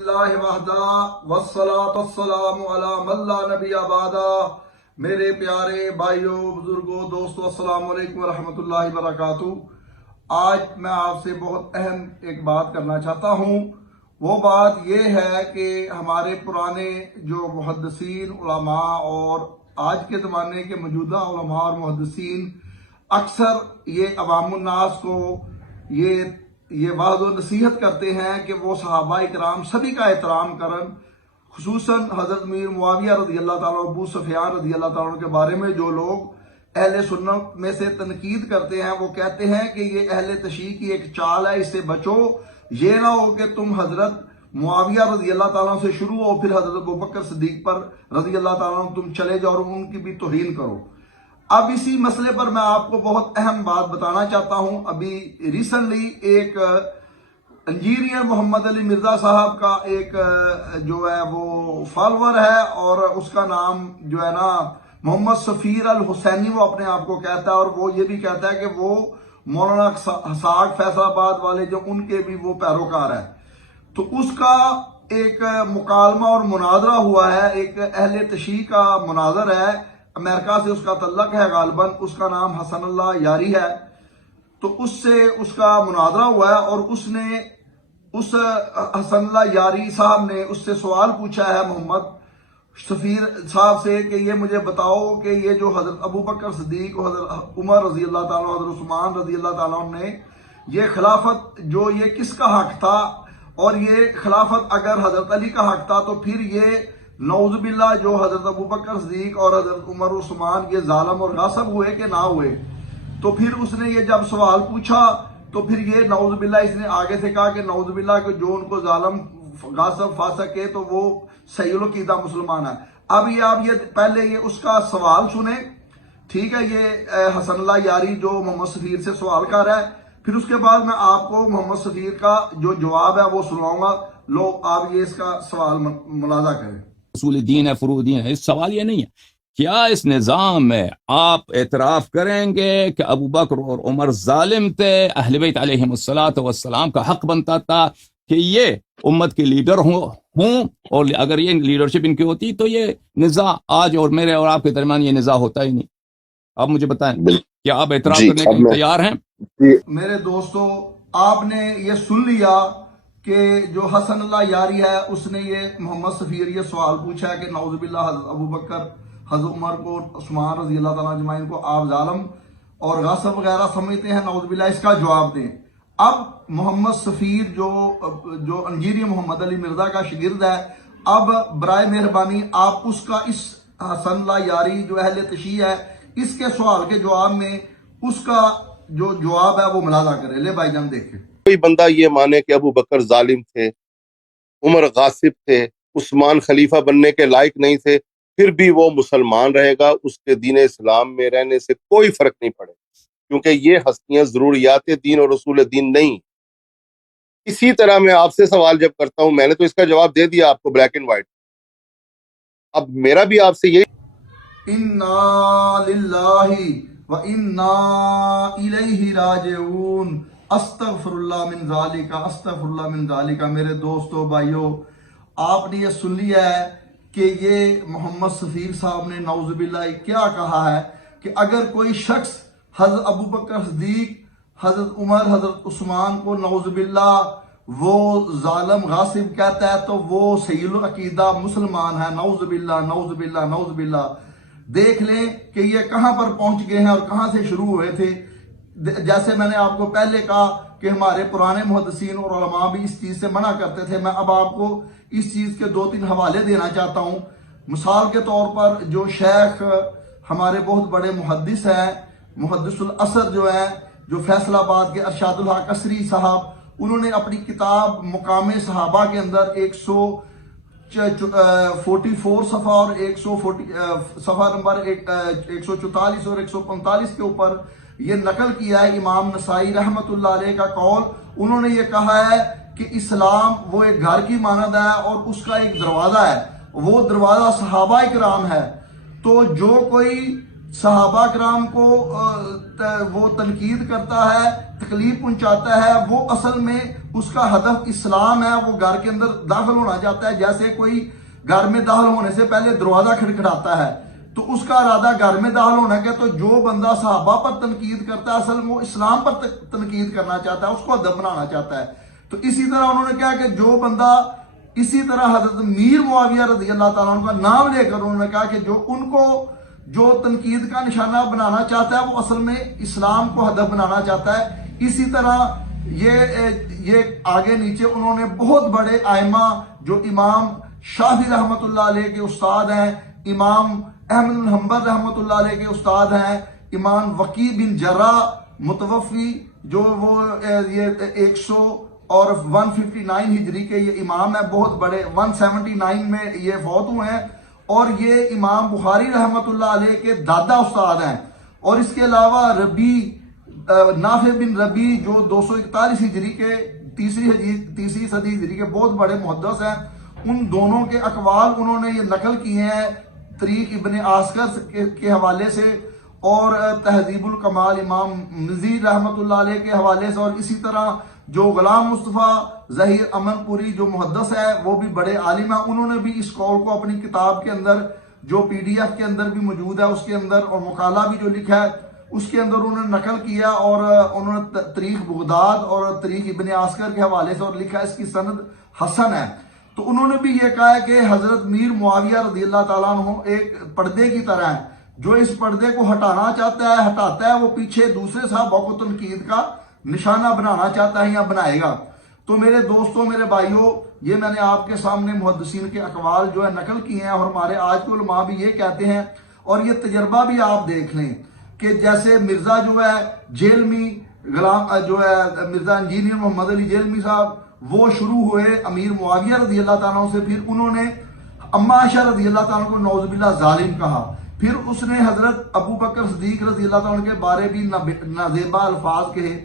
اللہ وحدہ والصلاۃ والسلام علی من لا نبی بعدہ۔ میرے پیارے بھائیوں، بزرگوں، دوستوں، السلام علیکم ورحمۃ اللہ وبرکاتہ۔ آج میں آپ سے بہت اہم ایک بات کرنا چاہتا ہوں۔ وہ بات یہ ہے کہ ہمارے پرانے جو محدثین علماء اور آج کے زمانے کے موجودہ علماء اور محدثین اکثر یہ عوام الناس کو یہ وعد و نصیحت کرتے ہیں کہ وہ صحابہ کرام سبھی کا احترام کریں، خصوصاً حضرت امیر معاویہ رضی اللہ تعالیٰ، ابو سفیان رضی اللہ تعالیٰ کے بارے میں جو لوگ اہل سنت میں سے تنقید کرتے ہیں، وہ کہتے ہیں کہ یہ اہل تشیع کی ایک چال ہے، اس سے بچو، یہ نہ ہو کہ تم حضرت معاویہ رضی اللہ تعالیٰ سے شروع ہو پھر حضرت ابوبکر صدیق پر رضی اللہ تعالیٰ تم چلے جاؤ اور ان کی بھی توہین کرو۔ اب اسی مسئلے پر میں آپ کو بہت اہم بات بتانا چاہتا ہوں۔ ابھی ریسنٹلی ایک انجینئر محمد علی مرزا صاحب کا ایک جو ہے وہ فالوور ہے، اور اس کا نام جو ہے نا محمد سفیر الحسینی وہ اپنے آپ کو کہتا ہے، اور وہ یہ بھی کہتا ہے کہ وہ مولانا اسحاق فیصل آباد والے جو ان کے بھی وہ پیروکار ہے۔ تو اس کا ایک مکالمہ اور مناظرہ ہوا ہے، ایک اہل تشیع کا مناظر ہے، امریکہ سے اس کا تعلق ہے، غالباً اس کا نام حسن اللہ یاری ہے۔ تو اس سے اس کا مناظرہ ہوا ہے، اور اس نے اس حسن اللہ یاری صاحب نے اس سے سوال پوچھا ہے محمد سفیر صاحب سے کہ یہ مجھے بتاؤ کہ یہ جو حضرت ابوبکر صدیق اور حضرت عمر رضی اللہ تعالیٰ، حضرت عثمان رضی اللہ تعالیٰ نے یہ خلافت جو یہ کس کا حق تھا، اور یہ خلافت اگر حضرت علی کا حق تھا تو پھر یہ نعوذ باللہ جو حضرت ابوبکر صدیق اور حضرت عمر عثمان یہ ظالم اور غاصب ہوئے کہ نہ ہوئے؟ تو پھر اس نے یہ جب سوال پوچھا تو پھر یہ نعوذ باللہ اس نے آگے سے کہا کہ نعوذ باللہ کہ جو ان کو ظالم غاصب فاسق ہے تو وہ صحیح العقیدہ مسلمان ہے۔ اب یہ آپ یہ پہلے یہ اس کا سوال سنیں، ٹھیک ہے؟ یہ حسن اللہ یاری جو محمد سفیر سے سوال کر رہا ہے، پھر اس کے بعد میں آپ کو محمد سفیر کا جو جواب ہے وہ سناؤں گا۔ لو آپ یہ اس کا سوال ملاحظہ کریں۔ اصول دین ہے، فروع دین ہے، اس سوال یہ نہیں ہے کیا اس نظام میں آپ اعتراف کریں گے کہ ابوبکر اور عمر ظالم تھے، اہل بیت علیہم الصلوۃ والسلام کا حق بنتا تھا کہ یہ امت کے لیڈر ہوں، اور اگر یہ لیڈرشپ ان کی ہوتی تو یہ نزاع آج اور میرے اور آپ کے درمیان یہ نزاع ہوتا ہی نہیں۔ آپ مجھے بتائیں کیا آپ اعتراف کرنے کے لیے تیار ہیں؟ میرے دوستو، آپ نے یہ سن لیا کہ جو حسن اللہ یاری ہے اس نے یہ محمد سفیر یہ سوال پوچھا ہے کہ نعوذ باللہ حضرت ابوبکر، حضرت عمر کو، عثمان رضی اللہ تعالیٰ اجمعین کو آپ ظالم اور غاصب وغیرہ سمجھتے ہیں، نعوذ باللہ، اس کا جواب دیں۔ اب محمد سفیر جو انجینئر محمد علی مرزا کا شاگرد ہے، اب برائے مہربانی آپ اس کا اس حسن اللہ یاری جو اہل تشیع ہے اس کے سوال کے جواب میں اس کا جو جواب ہے وہ ملاحظہ کرے۔ لے بھائی جان دیکھیں۔ کوئی بندہ یہ مانے کہ ابو بکر ظالم تھے، عمر غاصب تھے، عثمان خلیفہ بننے کے لائق نہیں تھے، پھر بھی وہ مسلمان رہے گا، اس کے دین اسلام میں رہنے سے کوئی فرق نہیں پڑے، کیونکہ یہ ہستیاں ضروریات دین اور رسول دین نہیں۔ اسی طرح میں آپ سے سوال جب کرتا ہوں، میں نے تو اس کا جواب دے دیا آپ کو بلیک اینڈ وائٹ، اب میرا بھی آپ سے یہی انا للہ و انا الیہ راجعون، استغفر اللہ من ذالک، استغفر اللہ من ذالک۔ میرے دوستو، بھائیو، آپ نے یہ سن لیا ہے کہ یہ محمد سفیر صاحب نے نعوذ باللہ کیا کہا ہے کہ اگر کوئی شخص حضرت ابوبکر صدیق، حضرت عمر، حضرت عثمان کو نعوذ باللہ وہ ظالم غاصب کہتا ہے تو وہ صحیح العقیدہ مسلمان ہے۔ نعوذ باللہ، نعوذ باللہ، نعوذ باللہ۔ دیکھ لیں کہ یہ کہاں پر پہنچ گئے ہیں اور کہاں سے شروع ہوئے تھے۔ جیسے میں نے آپ کو پہلے کہا کہ ہمارے پرانے محدثین اور علماء بھی اس چیز سے منع کرتے تھے۔ میں اب آپ کو اس چیز کے 2-3 حوالے دینا چاہتا ہوں۔ مثال کے طور پر جو شیخ ہمارے بہت بڑے محدث ہیں، محدث العصر جو ہیں، جو فیصل آباد کے ارشاد الحق عصری صاحب، انہوں نے اپنی کتاب مقام صحابہ کے اندر 144 صفحہ اور 140 صفحہ نمبر 144 اور 145 کے اوپر یہ نقل کیا ہے امام نسائی رحمت اللہ علیہ کا قول۔ انہوں نے یہ کہا ہے کہ اسلام وہ ایک گھر کی مانند ہے اور اس کا ایک دروازہ ہے، وہ دروازہ صحابہ کرام ہے۔ تو جو کوئی صحابہ کرام کو وہ تنقید کرتا ہے، تکلیف پہنچاتا ہے، وہ اصل میں اس کا ہدف اسلام ہے، وہ گھر کے اندر داخل ہونا چاہتا ہے، جیسے کوئی گھر میں داخل ہونے سے پہلے دروازہ کھٹکھٹاتا ہے تو اس کا ارادہ گھر میں داخل ہونے کا، تو جو بندہ صحابہ پر تنقید کرتا ہے اصل وہ اسلام پر تنقید کرنا چاہتا ہے، اس کو ادب بنانا چاہتا ہے۔ تو اسی طرح انہوں نے کہا کہ جو بندہ اسی طرح حضرت میر معاویہ رضی اللہ تعالیٰ عنہ کا نام لے کر انہوں نے کہا کہ جو ان کو جو تنقید کا نشانہ بنانا چاہتا ہے وہ اصل میں اسلام کو ہدف بنانا چاہتا ہے۔ اسی طرح یہ آگے نیچے انہوں نے بہت بڑے ائمہ جو امام شافعی رحمۃ اللہ علیہ کے استاد ہیں، امام احمد بن حنبل رحمۃ اللہ علیہ کے استاد ہیں، امام وقی بن جراح متوفی جو وہ یہ 159 ہجری کے یہ امام ہیں، بہت بڑے، 179 میں یہ فوت ہوئے ہیں، اور یہ امام بخاری رحمۃ اللہ علیہ کے دادا استاد ہیں۔ اور اس کے علاوہ نافع بن ربی جو 241 ہجری کے تیسری صدی ہجری کے بہت بڑے محدث ہیں، ان دونوں کے اقوال انہوں نے یہ نقل کیے ہیں طریق ابن عسکر کے حوالے سے، اور تہذیب الکمال امام مزید رحمۃ اللہ علیہ کے حوالے سے، اور اسی طرح جو غلام مصطفیٰ ظہیر امن پوری جو محدث ہے وہ بھی بڑے عالم ہیں، انہوں نے بھی اس قول کو اپنی کتاب کے اندر جو PDF کے اندر بھی موجود ہے اس کے اندر، اور مقالہ بھی جو لکھا ہے اس کے اندر انہوں نے نقل کیا، اور انہوں نے تاریخ بغداد اور تاریخ ابن عسکر کے حوالے سے اور لکھا اس کی سند حسن ہے۔ تو انہوں نے بھی یہ کہا ہے کہ حضرت میر معاویہ رضی اللہ تعالیٰ عنہ ایک پردے کی طرح ہے، جو اس پردے کو ہٹانا چاہتا ہے ہٹاتا ہے، وہ پیچھے دوسرے صحابہ کو تنقید کا نشانہ بنانا چاہتا ہے یا بنائے گا۔ تو میرے دوستوں، میرے بھائیوں، یہ میں نے آپ کے سامنے محدثین کے اقوال جو ہے نقل کیے ہیں، اور ہمارے آج کے علماء بھی یہ کہتے ہیں، اور یہ تجربہ بھی آپ دیکھ لیں کہ جیسے مرزا جو ہے جیلمی جو ہے مرزا انجینئر محمد علی جیلمی صاحب، وہ شروع ہوئے امیر معاویہ رضی اللہ تعالیٰ عنہ سے، پھر انہوں نے اما عائشہ رضی اللہ تعالیٰ عنہ کو نعوذ باللہ ظالم کہا، پھر اس نے حضرت ابو بکر صدیق رضی اللہ تعالیٰ عنہ کے بارے بھی نازیبا الفاظ کہے۔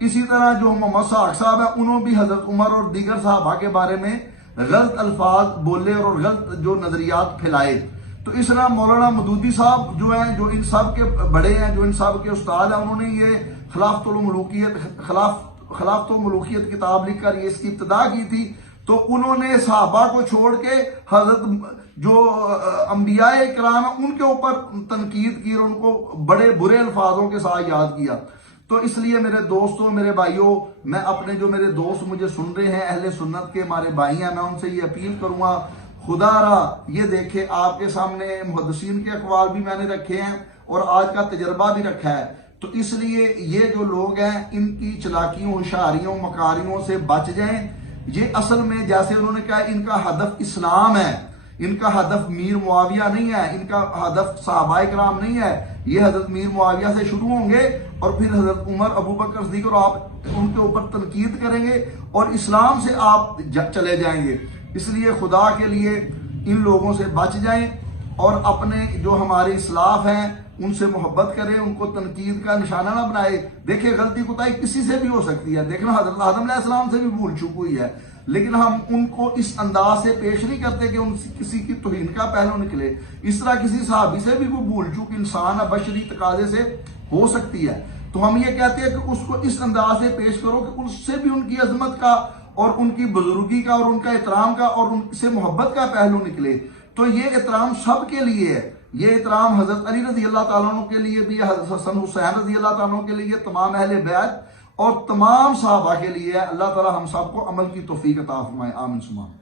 اسی طرح جو محمد صاحب صاحب ہیں انہوں بھی حضرت عمر اور دیگر صحابہ کے بارے میں غلط الفاظ بولے اور غلط جو نظریات پھیلائے۔ تو اس طرح مولانا مودودی صاحب جو ہیں، جو ان سب کے بڑے ہیں، جو ان سب کے استاد ہیں، انہوں نے یہ خلافت الملوکیت کتاب لکھ کر یہ اس کی ابتدا کی تھی۔ تو انہوں نے صحابہ کو چھوڑ کے حضرت جو انبیاء کرام ہیں ان کے اوپر تنقید کی اور ان کو بڑے برے الفاظوں کے ساتھ یاد کیا۔ تو اس لیے میرے دوستوں، میرے بھائیوں، میں اپنے جو میرے دوست مجھے سن رہے ہیں، اہل سنت کے ہمارے بھائی ہیں، میں ان سے یہ اپیل کروں گا، خدا را یہ دیکھیں آپ کے سامنے محدثین کے اقوال بھی میں نے رکھے ہیں اور آج کا تجربہ بھی رکھا ہے، تو اس لیے یہ جو لوگ ہیں ان کی چلاکیوں، ہوشیاریوں، مکاریوں سے بچ جائیں۔ یہ اصل میں جیسے انہوں نے کہا ان کا ہدف اسلام ہے، ان کا ہدف میر معاویہ نہیں ہے، ان کا ہدف صحابہ کرام نہیں ہے، یہ حضرت میر معاویہ سے شروع ہوں گے اور پھر حضرت عمر، ابو بکر صدیق، اور آپ ان کے اوپر تنقید کریں گے اور اسلام سے آپ چلے جائیں گے۔ اس لیے خدا کے لیے ان لوگوں سے بچ جائیں اور اپنے جو ہمارے اسلاف ہیں ان سے محبت کریں، ان کو تنقید کا نشانہ نہ بنائے۔ دیکھیں غلطی کوتاہی کسی سے بھی ہو سکتی ہے، دیکھنا حضرت آدم علیہ السلام سے بھی بھول چوک ہوئی ہے، لیکن ہم ان کو اس انداز سے پیش نہیں کرتے کہ ان کسی کی توہین کا پہلو نکلے۔ اس طرح کسی صحابی سے بھی کوئی بھول چوک انسان بشری تقاضے سے ہو سکتی ہے، تو ہم یہ کہتے ہیں کہ اس کو اس انداز سے پیش کرو کہ اس سے بھی ان کی عظمت کا اور ان کی بزرگی کا اور ان کا احترام کا اور ان سے محبت کا پہلو نکلے۔ تو یہ احترام سب کے لیے ہے، یہ احترام حضرت علی رضی اللہ تعالیٰ عنہ کے لیے بھی، حضرت حسن حسین رضی اللہ تعالیٰ عنہ کے لیے، تمام اہل بیت اور تمام صحابہ کے لیے ہے۔ اللہ تعالیٰ ہم سب کو عمل کی توفیق عطا فرمائے، آمین ثم آمین۔